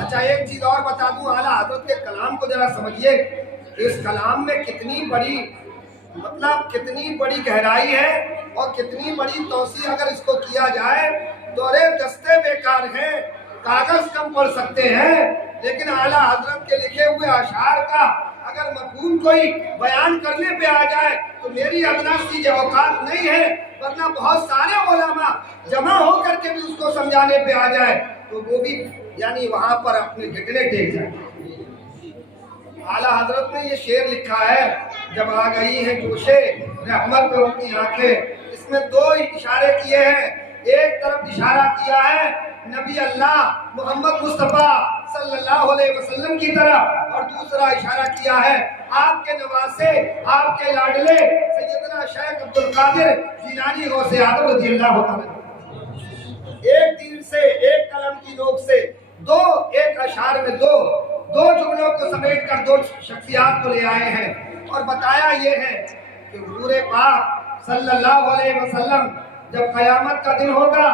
اچھا ایک چیز اور بتا دوں، اعلیٰ حضرت کے کلام کو ذرا سمجھیے، اس کلام میں کتنی بڑی کتنی بڑی گہرائی ہے اور کتنی بڑی توسیع اگر اس کو کیا جائے تو ارے دستے بیکار ہیں، کاغذ کم پڑ سکتے ہیں، لیکن اعلیٰ حضرت کے لکھے ہوئے اشعار کا اگر مفہوم کوئی بیان کرنے پہ آ جائے تو میری ادنا سی جو اوقات نہیں ہے، ورنہ بہت سارے علماء جمع ہو کر کے بھی اس کو سمجھانے پہ آ جائے تو وہ بھی یعنی وہاں پر اپنے گھٹنے ٹیک جائیں۔ اعلیٰ حضرت نے یہ شعر لکھا ہے، جب آ گئی ہیں جوشے رحمت پہ ان کی آنکھیں، اس میں دو اشارے کیے ہیں، ایک طرف اشارہ کیا ہے نبی اللہ محمد مصطفیٰ صلی اللہ علیہ وسلم کی طرف، اور دوسرا اشارہ کیا ہے آپ کے نواسے، آپ کے لاڈلے سیدنا شیخ عبدالقادر جیلانی غوث اعظم رضی اللہ عنہ۔ ایک تیر سے، ایک قلم کی نوک سے دو، ایک اشعار میں دو جملوں کو سمیٹ کر دو شخصیات کو لے آئے ہیں، اور بتایا یہ ہے کہ حضور پاک صلی اللہ علیہ وسلم جب قیامت کا دن ہوگا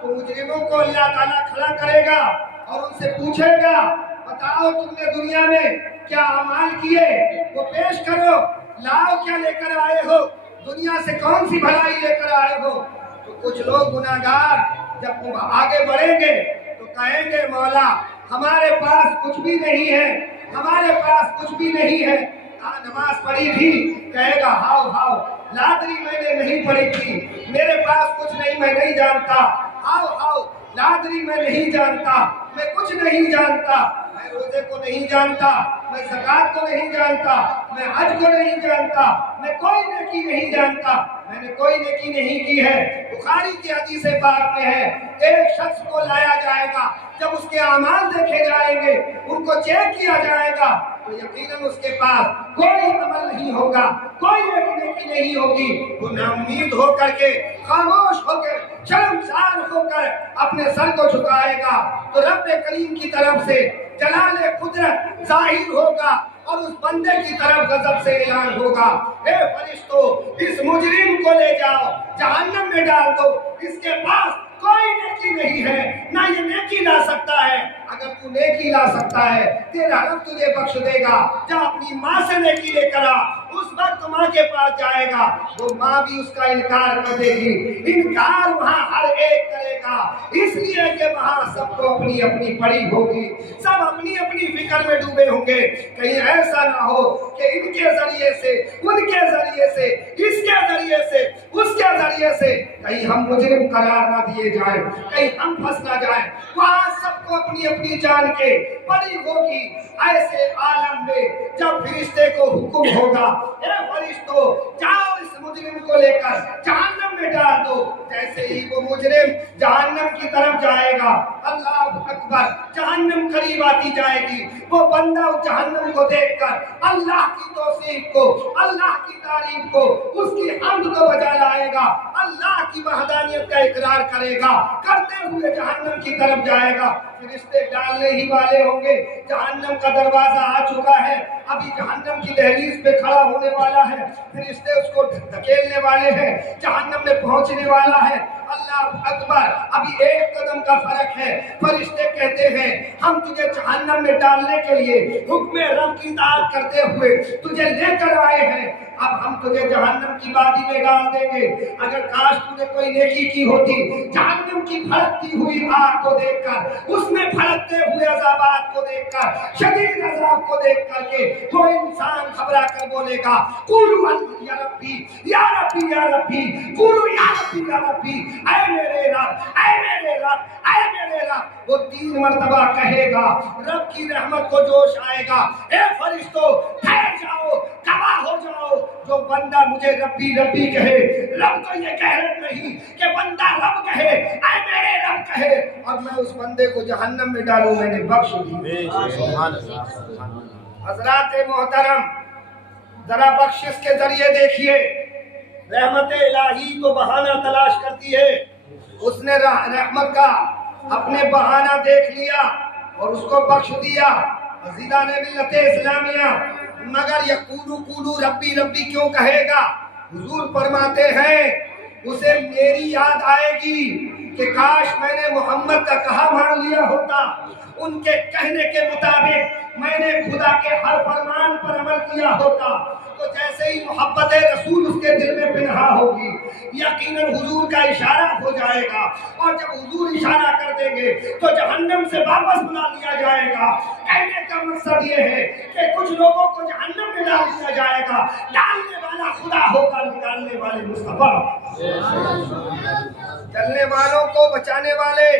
تو مجرموں کو اللہ تعالیٰ کھڑا کرے گا اور ان سے پوچھے گا بتاؤ تم نے دنیا میں کیا اعمال کیے، وہ پیش کرو، لاؤ کیا لے کر آئے ہو، دنیا سے کون سی بھلائی لے کر آئے ہو۔ تو کچھ لوگ گناہگار جب وہ آگے بڑھیں گے تو کہیں گے مولا ہمارے پاس کچھ بھی نہیں ہے، ہمارے پاس کچھ بھی نہیں ہے، نماز پڑھی تھی، کہے گا ہاؤ لادری میں نے نہیں پڑھی تھی، میرے پاس کچھ نہیں، میں نہیں جانتا، ہاؤ لادری میں نہیں جانتا، میں کچھ نہیں جانتا، میں روزے کو نہیں جانتا، میں زکات کو نہیں جانتا، میں حج کو نہیں جانتا، میں کوئی نیکی نہیں جانتا، میں نے کوئی نیکی نہیں کی ہے۔ بخاری کی حدیث پاک میں ہے ایک شخص کو لایا جائے گا، جب اس کے اعمال دیکھے جائیں گے، ان کو چیک کیا جائے گا تو یقیناً اس کے پاس کوئی عمل نہیں ہوگا، کوئی نیکی نہیں ہوگی، وہ نا امید ہو کر کے، خاموش ہو کر، شرمسار ہو کر اپنے سر کو جھکائے گا تو رب کریم کی طرف سے جلال قدرت ظاہر ہوگا اور اس بندے کی طرف غضب سے اعلان ہوگا، اے فرشتو اس مجرم کو لے جاؤ جہنم میں ڈال دو، اس کے پاس کوئی نیکی نہیں ہے، نہ یہ نیکی لا سکتا ہے، اگر تو نیکی لا سکتا ہے تیرا رب تجھے بخش دے گا، جا اپنی ماں سے نیکی لے کر آ۔ اس وقت ماں کے پاس جائے گا، وہ ماں بھی اس کا انکار کر دے گی، انکار وہاں ہر ایک کرے گا، اس لیے کہ وہاں سب کو اپنی اپنی پڑی ہوگی، سب اپنی اپنی فکر میں ڈوبے ہوں گے، کہیں ایسا نہ ہو کہ ان کے ذریعے سے، ان کے ذریعے سے، اس کے ذریعے سے، اس کے ذریعے سے کہیں ہم مجرم قرار نہ دیے جائیں، کہیں ہم پھنس نہ جائیں۔ وہاں سب کو اپنی اپنی جان کے پڑی ہوگی، ایسے عالم میں جب فرشتے کو حکم ہوگا اے فرشتو جاؤ اس مجرم کو لے کر جہنم میں ڈال دو، جیسے ہی وہ مجرم جہنم کی طرف جائے گا، اللہ اکبر، جہنم قریب آتی جائے گی، وہ بندہ جہنم کو دیکھ کر اللہ کی توصیف کو، اللہ کی تعریف کو، اس کی حمد کو بجا لائے گا، اللہ کی وحدانیت کا اقرار کرے گا، کرتے ہوئے جہنم کی طرف جائے گا۔ فرشتے ڈالنے ہی والے ہوں گے، جہنم کا دروازہ آ چکا ہے، ابھی جہنم کی دہلیز پہ کھڑا ہونے والا ہے، فرشتے اس کو دھکیلنے والے ہیں، جہنم میں پہنچنے والا ہے، اللہ اکبر، ابھی ایک قدم کا فرق ہے، فرشتے کہتے ہیں ہم تجھے جہنم میں ڈالنے کے لیے حکم رب کی اطاعت کرتے ہوئے تجھے لے کر آئے ہیں، اب ہم تجھے جہنم کی وادی میں ڈال دیں گے، اگر کاش تو نے کوئی نیکی کی ہوتی، جہنم کی بھڑکتی ہوئی آگ کو دیکھ کر، اس میں بھڑکتے ہوئے عذابات کو دیکھ کر، شدید عذاب کو دیکھ کر کے وہ انسان گھبرا کر بولے گا قولوا یا ربی یا ربی یا ربی، قولوا یا ربی یا ربی، اے میرے رب، اے میرے رب، اے میرے رب، وہ 3 مرتبہ کہے گا، رب کی رحمت کو جوش آئے گا، اے فرشتو ٹھہر جاؤ، گواہ ہو جاؤ، جو بندہ مجھے ربی ربی کہے، رب کو یہ کہہ نہیں کہ بندہ رب کہے، اے میرے رب کہے، اور میں اس بندے کو جہنم میں ڈالوں، میں نے بخش دی۔ حضرات محترم، ذرا بخشش کے ذریعے دیکھیے، رحمت الہی تو بہانہ تلاش کرتی ہے، اس نے رحمت کا اپنے بہانہ دیکھ لیا اور اس کو بخش دیا، عزیزان ملت اسلامیہ، مگر یقولو ربی ربی کیوں کہے گا؟ حضور فرماتے ہیں اسے میری یاد آئے گی کہ کاش میں نے محمد کا کہا مان لیا ہوتا، ان کے کہنے کے مطابق میں نے خدا کے ہر فرمان پر عمل کیا ہوتا، تو جیسے ہی محبت رسول اس کے دل میں پنہا ہوگی، یقیناً حضور کا اشارہ ہو جائے گا، اور جب حضور اشارہ کر دیں گے تو جہنم سے واپس بلا لیا جائے گا۔ کہنے کا مقصد یہ ہے کہ کچھ لوگوں کو جہنم میں ڈال دیا جائے گا، ڈالنے والا خدا ہوگا، نکالنے والے مصطفیٰ، چلنے والوں کو بچانے والے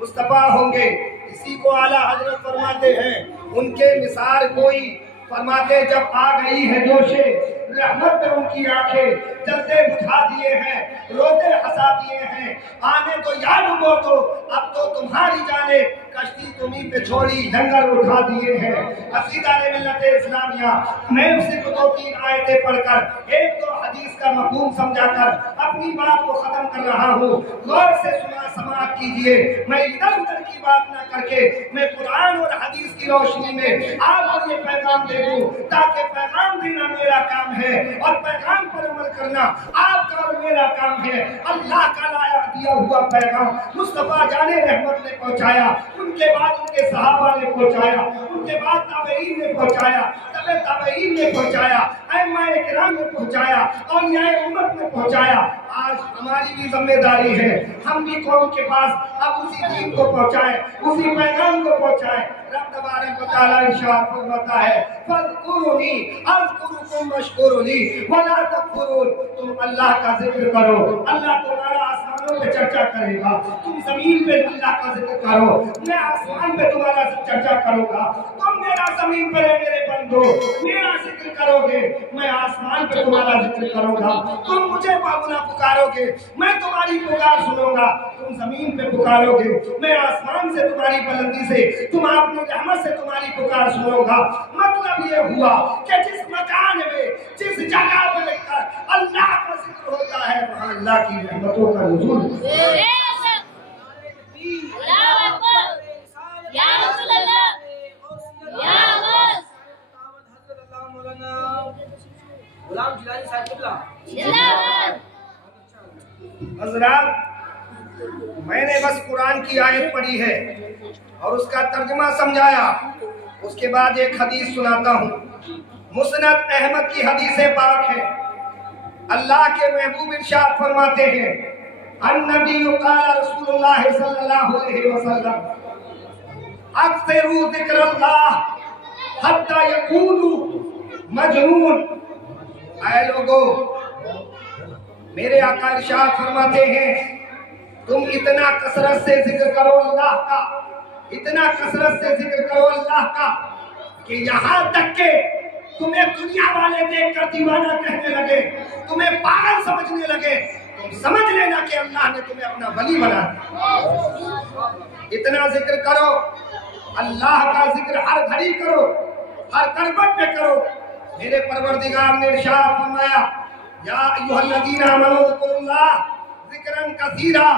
مصطفیٰ ہوں گے۔ اسی کو اعلیٰ حضرت فرماتے ہیں، ان کے مثال کوئی، فرماتے جب آ گئی ہے جوشے رحمت میں ان کی آنکھیں، جلتے بجھا دیے ہیں، روتے ہنسا دیے ہیں، آنے تو یا ڈبو تو اب تو تمہاری جانیں، کشتی تمہیں پہ چھوڑی لنگر اٹھا دیے ہیں۔ عقیدہ ملت اسلامیہ، میں صرف 2-3 آیتیں پڑھ کر 1-2 حدیث کا مفہوم سمجھا کر اپنی بات کو ختم کر رہا ہوں، غور سے سماعت کیجئے۔ میں ادھر ادھر کی بات نہ کر کے میں قرآن اور حدیث کی روشنی میں آپ کو یہ پیغام دے دوں، تاکہ پیغام دینا میرا کام ہے اور پیغام پر عمل کرنا آپ کا اور میرا کام ہے۔ اللہ کا لایا دیا ہوا پیغام مصطفیٰ جان رحمت نے پہنچایا، ان کے بعد ان کے صحابہ نے پہنچایا، ان کے بعد تابعین نے پہنچایا، تابعین نے پہنچایا، ائمہ کرام نے پہنچایا، اولیاء امت نے پہنچایا۔ آج ہماری بھی ذمہ داری ہے، ہم بھی قوم کے پاس اب اسی دین کو پہنچائیں، اسی پیغام کو پہنچائیں۔ رب تبارک و تعالیٰ ارشاد فرماتا ہے فاذکرونی اذکرکم واشکرونی ولا تکفرون، تم اللہ کا ذکر کرو، اللہ تمہارا آسمانوں پہ چرچا کرے گا، تم زمین پہ اللہ کا ذکر کرو، میں آسمان پہ تمہارا چرچا کروں گا، تم میرا زمین پر ہے میرے بندو، میرا ذکر کرو گے، میں آسمان پہ تمہارا ذکر کروں گا، تم مجھے بابنا پکارو گے، میں تمہاری پکار سنوں گا، تم زمین پہ پکارو گے، میں آسمان سے تمہاری بلندی سے، تم اپنی رحمت سے تمہاری پکار سنوں گا۔ مطلب یہ ہوا کہ جس مکان میں، جس جگہ پہ اللہ کا ذکر ہوتا ہے، وہاں اللہ کی رحمتوں کا نزول حضرات، میں نے بس قرآن کی آیت پڑھی ہے اور اس کا ترجمہ سمجھایا، اس کے بعد ایک حدیث سناتا ہوں۔ مسند احمد کی حدیث پاک ہے، اللہ کے محبوب ارشاد فرماتے ہیں، النبی قال رسول اللہ صلی اللہ علیہ وسلم اکثروا ذکر اللہ حتی یقولوا مجنون۔ اے لوگو، میرے آقا ارشاد فرماتے ہیں تم اتنا کثرت سے ذکر کرو اللہ کا، اتنا کثرت سے ذکر کرو اللہ کا کہ یہاں تک کہ تمہیں دنیا والے دیکھ کر دیوانہ کہنے لگے، تمہیں پاگل سمجھنے لگے، تم سمجھ لینا کہ اللہ نے تمہیں اپنا ولی بنا دیا۔ اتنا ذکر کرو، اللہ کا ذکر ہر گھڑی کرو، ہر کربٹ پہ کرو۔ میرے پروردگار نے ارشاد فرمایا یا ایھا الذین آمنوا اذکروا اللہ ذکرن کثیرا،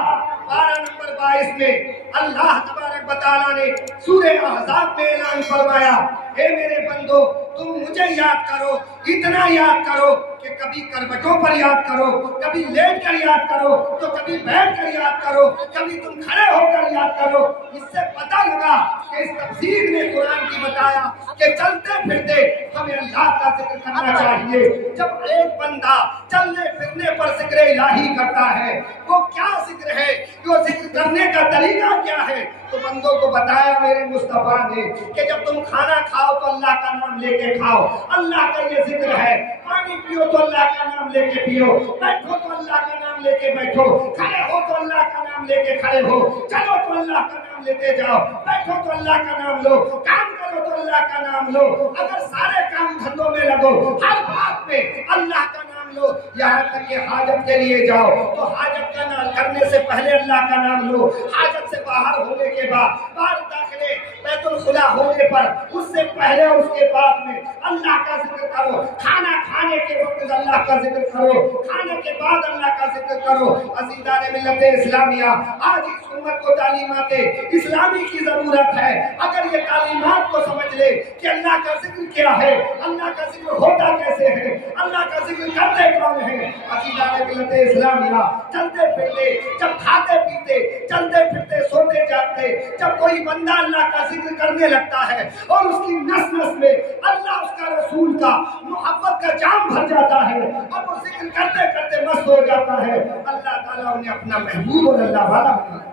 پارہ نمبر 22 میں اللہ تبارک و تعالیٰ نے سورہ احزاب میں اعلان فرمایا، اے میرے بندو تم مجھے یاد کرو، اتنا یاد کرو کہ کبھی کربٹوں پر یاد کرو، کبھی لیٹ کر یاد کرو، تو کبھی بیٹھ کر یاد کرو، کبھی تم کھڑے ہو کر یاد کرو۔ اس سے پتہ لگا کہ اس تفسیر نے قرآن کی بتایا کہ چلتے پھرتے ہمیں اللہ کا ذکر کرنا چاہیے۔ جب ایک بندہ چلنے پھرنے پر ذکر الہی کرتا ہے، وہ کیا ذکر ہے، وہ ذکر کرنے کا طریقہ کیا ہے، تو بندوں کو بتایا میرے مصطفیٰ نے کہ جب تم کھانا کھاؤ تو اللہ کا نام لے کے کھاؤ، اللہ کا یہ ذکر ہے، پانی پیو تو اللہ کا نام لے کے پیو، بیٹھو تو اللہ کا نام لے کے بیٹھو، کھڑے ہو تو اللہ کا نام لے کے کھڑے ہو، چلو تو اللہ کا نام لیتے جاؤ، بیٹھو تو اللہ کا نام لو، کام کرو تو اللہ کا نام لو، اگر سارے کام دھندوں میں لگو، ہر بات میں اللہ کا نام لو، یہاں تک کہ حاجت کے لیے جاؤ تو حاجت کا نام کرنے سے پہلے اللہ کا نام لو، حاجت سے باہر ہونے کے بعد باہر داخل میں بیت الخلا ہونے پر اس سے پہلے اور اس کے بعد میں اللہ کا ذکر کرو، کھانا کھانے کے وقت اللہ کا ذکر کرو، کھانے کے بعد اللہ کا ذکر کرو۔ عزیزان ملت اسلامیہ، آج اس امت کو تعلیمات اسلامی کی ضرورت ہے۔ اگر یہ تعلیمات کو سمجھ لے کہ اللہ کا ذکر کیا ہے، اللہ کا ذکر ہوتا کیسے ہے، اللہ کا ذکر کرتے کون ہے۔ عزیزان ملت اسلامیہ، چلتے پھرتے، جب کھاتے پیتے، چلتے پھرتے، سوتے جاگتے، جب کوئی بندہ اللہ کا ذکر کرنے لگتا ہے اور اس کی نس نس میں اللہ اس کا رسول کا محبت کا جام بھر جاتا ہے اور وہ ذکر کرتے کرتے مست ہو جاتا ہے، اللہ تعالیٰ انہیں اپنا محبوب اور اللہ والا بنا۔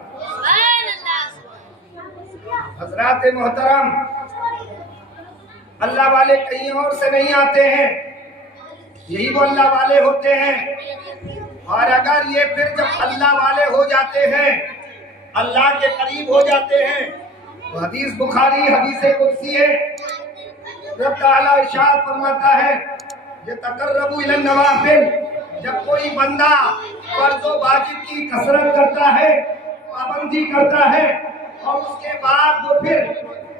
حضرات محترم، اللہ والے کہیں اور سے نہیں آتے ہیں، یہی وہ اللہ والے ہوتے ہیں۔ اور اگر یہ پھر جب اللہ والے ہو جاتے ہیں، اللہ کے قریب ہو جاتے ہیں، تو حدیث بخاری حدیث قدسی ہے، رب تعالیٰ ارشاد فرماتا ہے یتقربوا الی النوافل، جب کوئی بندہ فرض و واجب کی کثرت کرتا ہے، پابندی کرتا ہے، اور اس کے بعد وہ پھر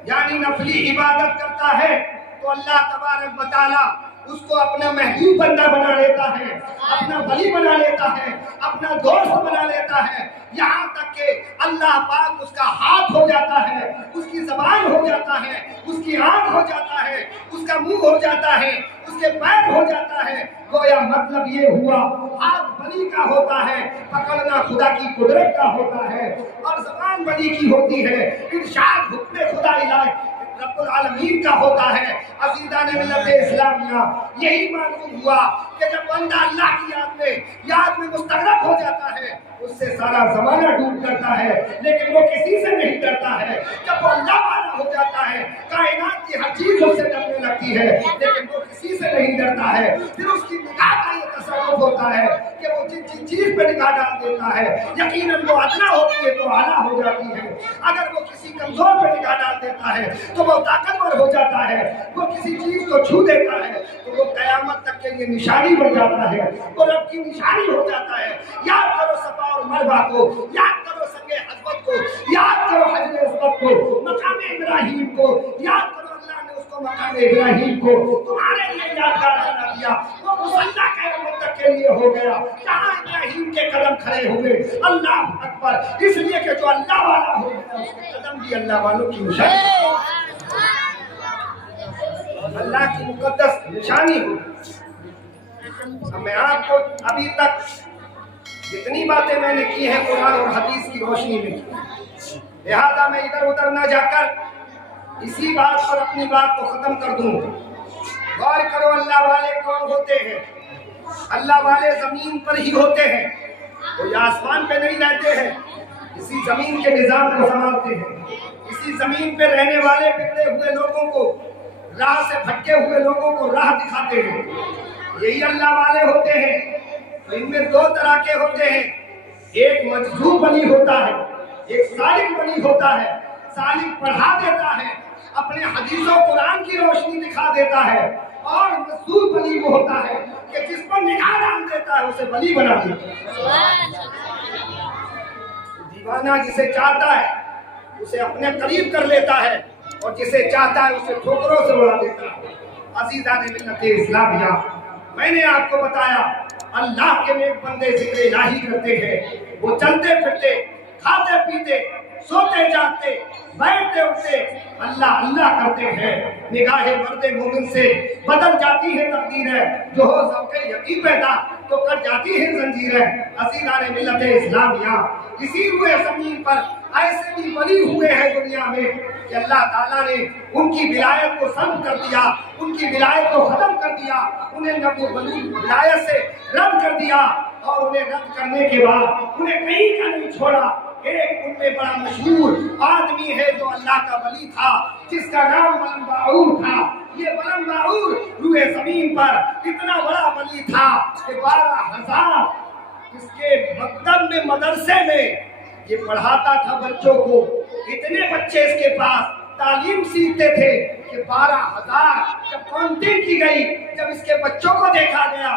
یعنی نفلی عبادت کرتا ہے، تو اللہ تبارک و تعالیٰ اس کو اپنا محبوب بندہ بنا لیتا ہے، اپنا ولی بنا لیتا ہے، اپنا دوست بنا لیتا ہے، یہاں تک کہ اللہ پاک اس کا ہاتھ ہو جاتا ہے، اس کی زبان ہو جاتا ہے، اس کی آنکھ ہو جاتا ہے، اس کا منہ ہو جاتا ہے، اس کے پیر ہو جاتا ہے۔ گویا مطلب یہ ہوا ہاتھ ولی کا ہوتا ہے، پکڑنا خدا کی قدرت کا ہوتا ہے، اور زبان ولی کی ہوتی ہے، ارشاد حکم خدا الہی رب العالمین کا ہوتا ہے۔ عزیزان ملت اسلامیہ، یہی معلوم ہوا کہ جب بندہ اللہ کی یاد میں مستغرق ہو جاتا ہے، اس سے سارا زمانہ ڈوب کرتا ہے، لیکن وہ کسی سے نہیں ڈرتا ہے۔ جب وہ اللہ والا ہو جاتا ہے، کائنات کی ہر چیز اس سے ڈرنے لگتی ہے، لیکن وہ کسی سے نہیں ڈرتا ہے۔ پھر اس کی نگاہ کا یہ تصرف ہوتا ہے کہ وہ جن چیز پہ نگاہ ڈال دیتا ہے، یقیناً وہ ادنا ہوتی ہے تو اعلیٰ ہو جاتی ہے۔ اگر وہ کسی کمزور پہ نگاہ ڈال دیتا ہے تو وہ طاقتور ہو جاتا ہے، وہ کسی چیز کو چھو دیتا ہے تو وہ قیامت تک کے لیے نشانی بن جاتا ہے، وہ رب کی نشانی ہو جاتا ہے۔ یاد کرو صفا اور مروہ کو، یاد کرو سنگ حضرت کو، یاد کرو حجر اسود کو، مقام ابراہیم کو، یاد کرو اللہ نے اس کو مقام ابراہیم کو تمہارے لیے یادگار بنا دیا، وہ مصلی قیامت تک کے لیے ہو گیا جہاں ابراہیم کے قدم کھڑے ہوئے۔ اللہ اکبر، اس لیے کہ جو اللہ والا ہو گیا اس کے قدم بھی اللہ والوں کی نشانی، اللہ کی مقدس نشانی ہو۔ اب میں آپ کو ابھی تک جتنی باتیں میں نے کی ہیں قرآن اور حدیث کی روشنی میں کی، لہذا میں ادھر ادھر نہ جا کر اسی بات پر اپنی بات کو ختم کر دوں۔ غور کرو اللہ والے کون ہوتے ہیں۔ اللہ والے زمین پر ہی ہوتے ہیں، وہ یہ آسمان پہ نہیں رہتے ہیں، اسی زمین کے نظام کو سنبھالتے ہیں، اسی زمین پہ رہنے والے بگڑے ہوئے لوگوں کو، راہ سے بھٹکے ہوئے لوگوں کو راہ دکھاتے ہیں، یہی اللہ والے ہوتے ہیں۔ تو ان میں دو طرح کے ہوتے ہیں، ایک مجذوب ولی ہوتا ہے، ایک سالک ولی ہوتا ہے۔ سالک پڑھا دیتا ہے، اپنے حدیث و قرآن کی روشنی دکھا دیتا ہے، اور مجذوب ولی وہ ہوتا ہے کہ جس پر نگاہ ڈال دیتا ہے اسے ولی بنا دیتا ہے۔ دیوانہ جسے چاہتا ہے اسے اپنے قریب کر لیتا ہے، اور جسے چاہتا ہے اسے ٹھوکروں سے اڑا دیتا ہے۔ عزیزان ملت اسلامیہ، میں نے آپ کو بتایا اللہ کے نیک بندے ذکر الہی کرتے ہیں، وہ چلتے پھرتے، کھاتے پیتے، سوتے جاگتے، بیٹھتے اٹھتے اللہ اللہ کرتے ہیں۔ نگاہ مرد مومن سے بدل جاتی ہے تقدیر ہے، جو ہو ذوق یقین پیدا تو کٹ جاتی ہے زنجیر ہے۔ عزیزان ملت اسلامیہ، اسی روئے زمین پر ایسے بھی ولی ہوئے ہیں دنیا میں کہ اللہ تعالیٰ نے ان کی ولایت کو سلب کر دیا، ان کی ولایت کو ختم کر دیا، انہیں ولایت سے رد کر دیا، اور انہیں رد کرنے کے بعد انہیں کہیں کا نہیں چھوڑا۔ ایک ان میں بڑا مشہور آدمی ہے جو اللہ کا ولی تھا، جس کا نام ولم باعور تھا۔ یہ ولم باعور روئے زمین پر اتنا بڑا ولی تھا کہ 12,000 اس کے مکتب میں، مدرسے میں یہ پڑھاتا تھا بچوں کو۔ اتنے بچے اس کے پاس تعلیم سیکھتے تھے کہ 12,000 جب کاؤنٹنگ کی گئی، جب اس کے بچوں کو دیکھا گیا